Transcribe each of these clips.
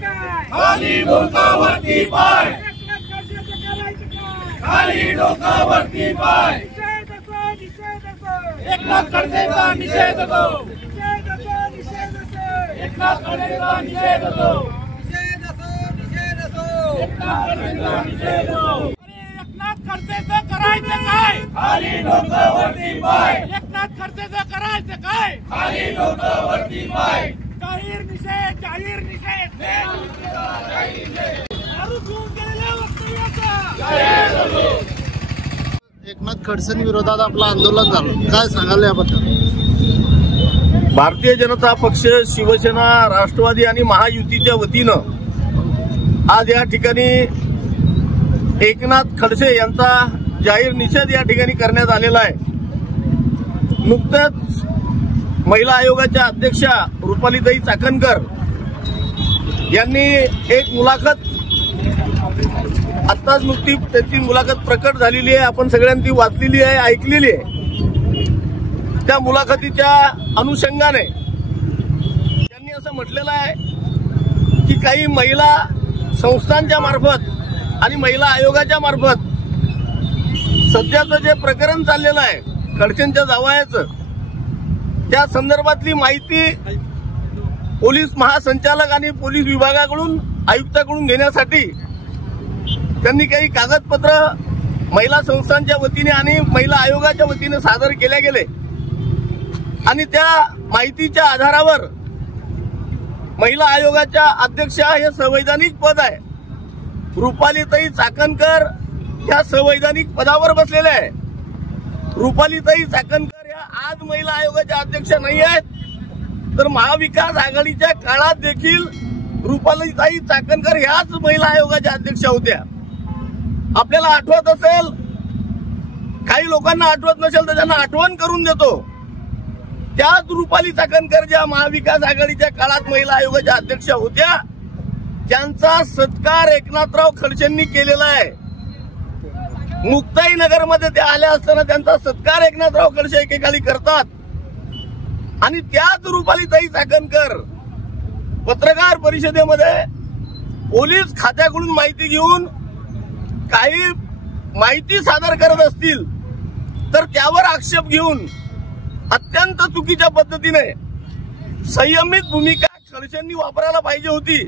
खाली डोकावरती पाय, खाली डोकावरती पाय, एकनाथ खडसेचा निषेध दो, एकनाथ खडसेचा निषेध दो, एकनाथ खडसेचा निषेध दो. एकनाथ खडसेचं करायचं काय? खाली डोकावरती पाय, एकनाथ खडसेचं करायचं काय? खाली डोकावरती पाय. जाहीर निषेध, जाहीर निषेध. एकनाथ खडसेंविरोधात आपलं आंदोलन झालं, काय सांगाल याबद्दल? भारतीय जनता पक्ष, शिवसेना, राष्ट्रवादी आणि महायुतीच्या वतीनं आज या ठिकाणी एकनाथ खडसे यांचा जाहीर निषेध या ठिकाणी करण्यात आलेला आहे. नुकतंच महिला आयोगाच्या अध्यक्षा रुपालीताई चाकणकर यांनी एक मुलाखत, आत्ताच नुकती त्यांची मुलाखत प्रकट झालेली आहे, आपण सगळ्यांनी वाचलेली आहे, ऐकलेली आहे. त्या मुलाखतीच्या अनुषंगाने त्यांनी असं म्हटलेलं आहे की काही महिला संस्थांच्या मार्फत आणि महिला आयोगाच्या मार्फत सध्याचं जे प्रकरण चाललेलं आहे खडसेंच्या जावयाचं, त्या संदर्भातली माहिती पोलीस महासंचालक आणि पोलीस विभागाकडून, आयुक्ताकडून घेण्यासाठी त्यांनी काही कागदपत्र महिला संस्थांच्या वतीने आणि महिला आयोगाच्या वतीने सादर केल्या गेले आणि त्या माहितीच्या आधारावर महिला आयोगाच्या अध्यक्षा हे संवैधानिक पद आहे. रुपालीताई चाकणकर या संवैधानिक पदावर बसलेल्या आहे. रुपालीताई चाकणकर या आज महिला आयोगाच्या अध्यक्ष नाही आहेत, तर महाविकास आघाडीच्या काळात देखील रुपालीताई चाकणकर ह्याच महिला आयोगाच्या अध्यक्षा होत्या. आपल्याला आठवत असेल, काही लोकांना आठवत नसेल तर त्यांना आठवण करून देतो. त्याच रुपाली चाकणकर ज्या महाविकास आघाडीच्या काळात महिला आयोगाच्या अध्यक्षा होत्या, त्यांचा सत्कार एकनाथराव खडसेंनी केलेला आहे. मुक्ताईनगरमध्ये त्या आल्या असताना त्यांचा सत्कार एकनाथराव खडसे एकेकाळी करतात आणि त्याच रुपालीताई चाकणकर पत्रकार परिषदेमध्ये पोलीस खात्याकडून माहिती घेऊन काही माहिती सादर करत असतील तर त्यावर आक्षेप घेऊन अत्यंत चुकीच्या पद्धतीने संयमित भूमिका खडसेंनी वापरायला पाहिजे होती.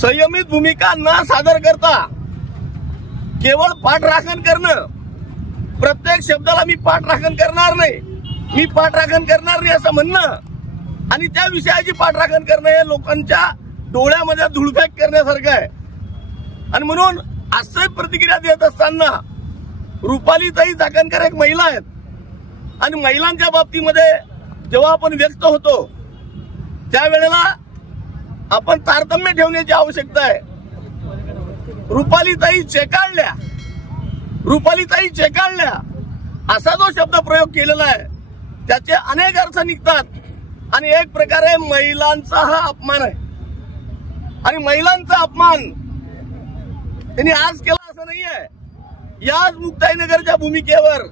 संयमित भूमिका न सादर करता केवळ पाठराखण करणं, प्रत्येक शब्दाला मी पाठराखण करणार नाही, मी पाठराखण करणार नाही असं म्हणणं आणि त्या विषयाची पाठराखण करणं हे लोकांच्या डोळ्यामध्ये धुळफेक करण्यासारखं आहे. आणि म्हणून असं प्रतिक्रिया देत असताना रुपालीताई चाकणकर एक महिला आहेत आणि महिलांच्या बाबतीमध्ये जेव्हा आपण व्यक्त होतो त्यावेळेला आपण तारतम्य ठेवण्याची आवश्यकता आहे. रुपालीताई चेकाळल्या असा जो शब्द प्रयोग केलेला आहे त्याचे अनेक अर्थ निघतात आणि एक प्रकारे महिलांचा हा अपमान आहे. आणि महिलांचा अपमान त्यांनी आज केला असं नाहीये. याच मुक्ताईनगरच्या भूमिकेवर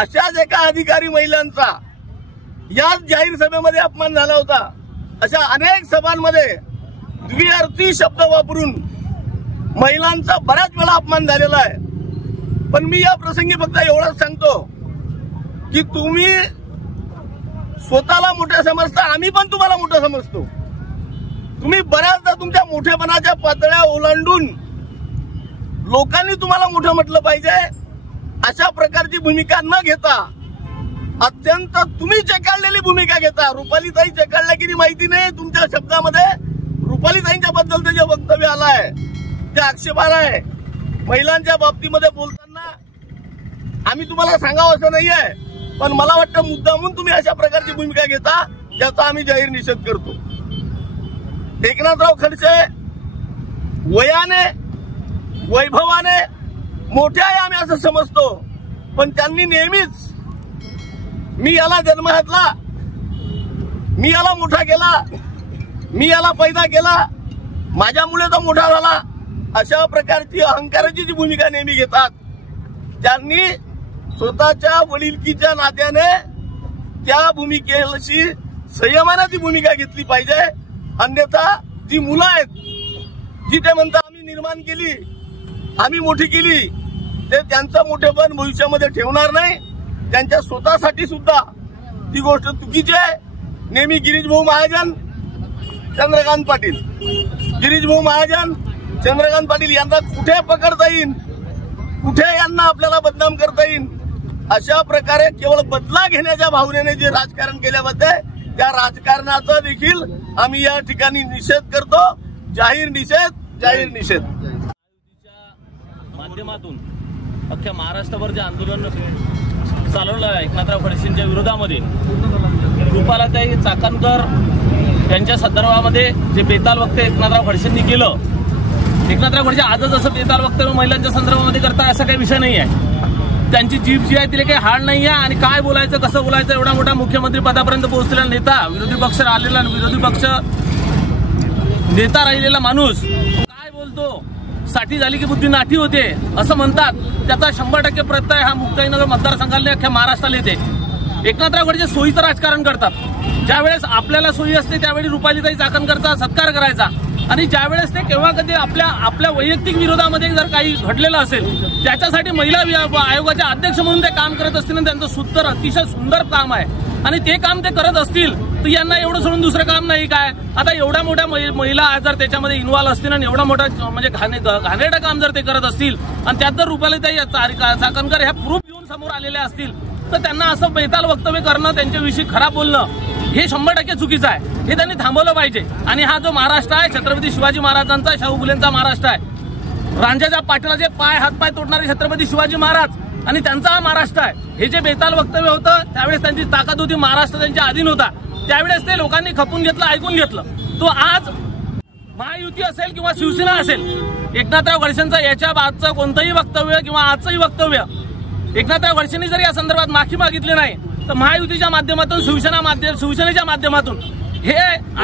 अशाच एका अधिकारी महिलांचा याच जाहीर सभेमध्ये अपमान झाला होता. अशा अनेक सभांमध्ये द्विअर्थी शब्द वापरून महिलांचा बऱ्याच वेळा अपमान झालेला आहे. पण मी या प्रसंगी फक्त एवढंच सांगतो की तुम्ही स्वतःला मोठं समजता, आम्ही पण तुम्हाला मोठं समजतो. तुम्ही बऱ्याचदा तुमच्या मोठेपणाच्या पातळ्या ओलांडून लोकांनी तुम्हाला मोठं म्हटलं पाहिजे अशा प्रकारची भूमिका न घेता अत्यंत तुम्ही चेकाळलेली भूमिका घेता. रुपालीताई चेकाळल्या की माहिती नाही, तुमच्या शब्दामध्ये रुपालीताईंच्या बद्दल जे वक्तव्य आलं आहे ते आक्षेपार्ह आहे. महिलांच्या बाबतीमध्ये बोलताना आम्ही तुम्हाला सांगावं असं नाहीये, पण मला वाटतं मुद्दामून तुम्ही अशा प्रकारची भूमिका घेता, त्याचा आम्ही जाहीर निषेध करतो. एकनाथराव खडसे वयाने, वैभवाने मोठे आहे आम्ही असं समजतो, पण त्यांनी नेहमीच मी याला जन्म घातला, मी याला मोठा केला, मी याला पैदा केला, माझ्यामुळे तो मोठा झाला, अशा प्रकारची अहंकाराची जी भूमिका नेहमी घेतात. त्यांनी स्वतःच्या वडिलकीच्या नात्याने त्या भूमिकेशी संयमाने ती भूमिका घेतली पाहिजे अन्यथा जी मुलं आहेत जी ते म्हणतात आम्ही निर्माण केली, आम्ही मोठी केली, ते त्यांचं मोठेपण भविष्यामध्ये ठेवणार नाही. त्यांच्या स्वतःसाठी सुद्धा ती गोष्ट चुकीची आहे. नेहमी गिरीश भाऊ महाजन, चंद्रकांत पाटील, गिरीश भाऊ महाजन, चंद्रकांत पाटील यांना कुठे पकडता येईल, कुठे यांना आपल्याला बदनाम करता येईल, अशा प्रकारे केवळ बदला घेण्याच्या भावनेने जे राजकारण केल्याबद्दल त्या राजकारणाचा देखील आम्ही या ठिकाणी निषेध करतो. जाहीर निषेध, जाहीर निषेध. माध्यमातून अख्ख्या महाराष्ट्रभर जे आंदोलन चालवलं आहे एकनाथराव खडसेंच्या विरोधामध्ये, रुपालाताई चाकणकर यांच्या संदर्भामध्ये जे बेताल वक्तव्य एकनाथराव खडसेंनी केलं, एकनाथराव खडसे आजच असं बेताल वक्तव्य महिलांच्या संदर्भामध्ये करता असा काही विषय नाही आहे. त्यांची जीभ जी आहे तिला काही हाड नाही आहे आणि काय बोलायचं कसं बोलायचं एवढा मोठा मुख्यमंत्री पदापर्यंत पोहोचलेला नेता, विरोधी पक्ष राहिलेला, विरोधी पक्ष नेता राहिलेला माणूस काय बोलतो, साठी झाली की बुद्धी नाठी होते असं म्हणतात. त्याचा 100% प्रत्यय हा मुक्ताईनगर मतदारसंघाला अख्ख्या महाराष्ट्राला येते. एकनाथराव खडसे सोयीचं राजकारण करतात. ज्यावेळेस आपल्याला सोयी असते त्यावेळी रुपालीताई चाकणकरचा सत्कार करायचा आणि ज्यावेळेस ते केव्हा कधी आपल्या वैयक्तिक विरोधामध्ये जर काही घडलेलं असेल त्याच्यासाठी महिला आयोगाचे अध्यक्ष म्हणून ते काम करत असतील. त्यांचं अतिशय सुंदर काम आहे आणि ते काम ते करत असतील तर यांना एवढं सोडून दुसरं काम नाही काय. आता एवढ्या मोठ्या महिला जर त्याच्यामध्ये इन्व्हॉल्व असतील आणि एवढा मोठा म्हणजे घाणेरडं काम जर ते करत असतील आणि त्यात जर रुपालीताई चाकणकर ह्या प्रूफ घेऊन समोर आलेल्या असतील तर त्यांना असं बेताल वक्तव्य करणं, त्यांच्याविषयी खराब बोलणं हे 100% चुकीचं आहे. हे त्यांनी थांबवलं पाहिजे. आणि हा जो महाराष्ट्र आहे छत्रपती शिवाजी महाराजांचा, शाहू फुलेंचा महाराष्ट्र आहे. रांजाच्या पाटलाचे हातपाय तोडणारे छत्रपती शिवाजी महाराज आणि त्यांचा हा महाराष्ट्र आहे. हे जे बेताल वक्तव्य होतं त्यावेळेस त्यांची ताकद होती, महाराष्ट्र त्यांच्या अधीन होता, त्यावेळेस ते लोकांनी खपून घेतलं, ऐकून घेतलं. तो आज महायुती असेल किंवा शिवसेना असेल, एकनाथराव खडसेंचं याच्या बाबतचं कोणतंही वक्तव्य किंवा आजचंही वक्तव्य एकनाथराव खडसेंनी जर या संदर्भात माफी मागितली नाही तर महायुतीच्या माध्यमातून, शिवसेनेच्या माध्यमातून हे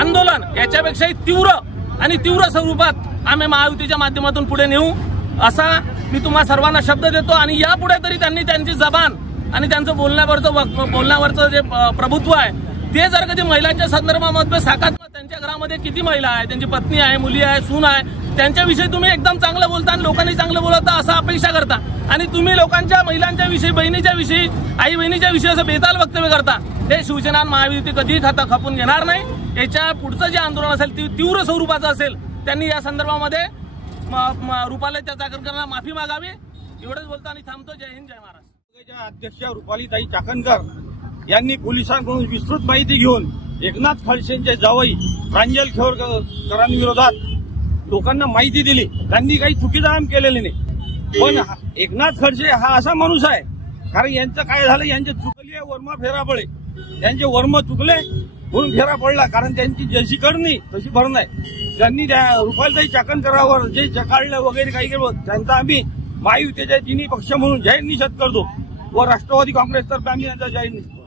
आंदोलन याच्यापेक्षाही तीव्र स्वरूपात आम्ही महायुतीच्या माध्यमातून पुढे नेऊ असा मी तुम्हा सर्वांना शब्द देतो. आणि यापुढे तरी त्यांनी त्यांची जबान आणि त्यांचं बोलण्यावरचं जे प्रभुत्व आहे ते जर कधी महिलांच्या संदर्भामध्ये साकात्मक, त्यांच्या घरामध्ये किती महिला आहे, त्यांची पत्नी आहे, मुली आहे, सून आहे, त्यांच्याविषयी तुम्ही एकदम चांगलं बोलता आणि लोकांनी चांगलं बोलता असं अपेक्षा करता आणि तुम्ही लोकांच्या महिलांच्या विषयी, बहिणीच्या विषयी, आई बहिणीच्या विषयी असं बेताल वक्तव्य करता. हे शिवसेना महायुती कधीही खपून घेणार नाही. याच्या पुढचं जे आंदोलन असेल ते तीव्र स्वरूपाचं असेल. त्यांनी या संदर्भामध्ये रुपालीताई चाकणकरांना माफी मागावी. एवढंच बोलतो आणि थांबतो. जय हिंद, जय महाराष्ट्र. अध्यक्ष रुपालीताई चाकणकर यांनी पोलिसांकडून विस्तृत माहिती घेऊन एकनाथ खडसेंचे जावई प्रांजल खेवरकरांविरोधात लोकांना माहिती दिली. त्यांनी काही चुकीचं काम केलेले नाही. पण एकनाथ खडसे हा असा माणूस आहे, कारण यांचं काय झालं, यांचे चुकली आहे वर्मा फेरा पडे, त्यांचे वर्म चुकले म्हणून फेरा पडला. कारण त्यांची जशी करणी तशी भरण आहे. त्यांनी त्या रुपालीताई चाकणकरावर जे चकाळलं वगैरे काही केलं त्यांचा आम्ही महायुतीचे तिन्ही पक्ष म्हणून जाहीर निषेध करतो व राष्ट्रवादी काँग्रेसतर्फे आम्ही यांचा जाहीर निषेध